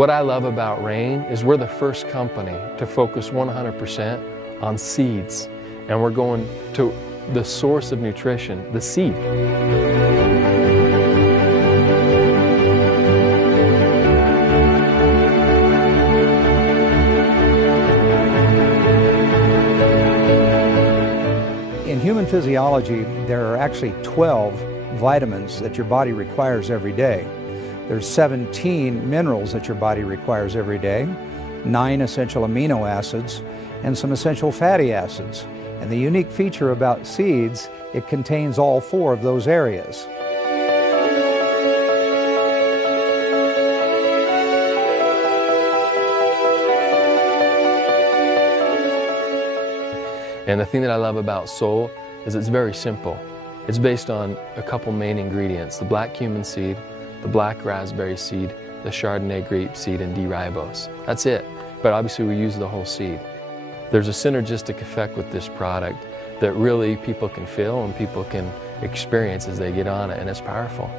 What I love about Rain is we're the first company to focus 100% on seeds. And we're going to the source of nutrition, the seed. In human physiology, there are actually 12 vitamins that your body requires every day. There's 17 minerals that your body requires every day, 9 essential amino acids, and some essential fatty acids. And the unique feature about seeds, it contains all 4 of those areas. And the thing that I love about Soul is it's very simple. It's based on a couple main ingredients, the black cumin seed, the black raspberry seed, the Chardonnay grape seed, and D-ribose. That's it, but obviously we use the whole seed. There's a synergistic effect with this product that really people can feel and people can experience as they get on it, and it's powerful.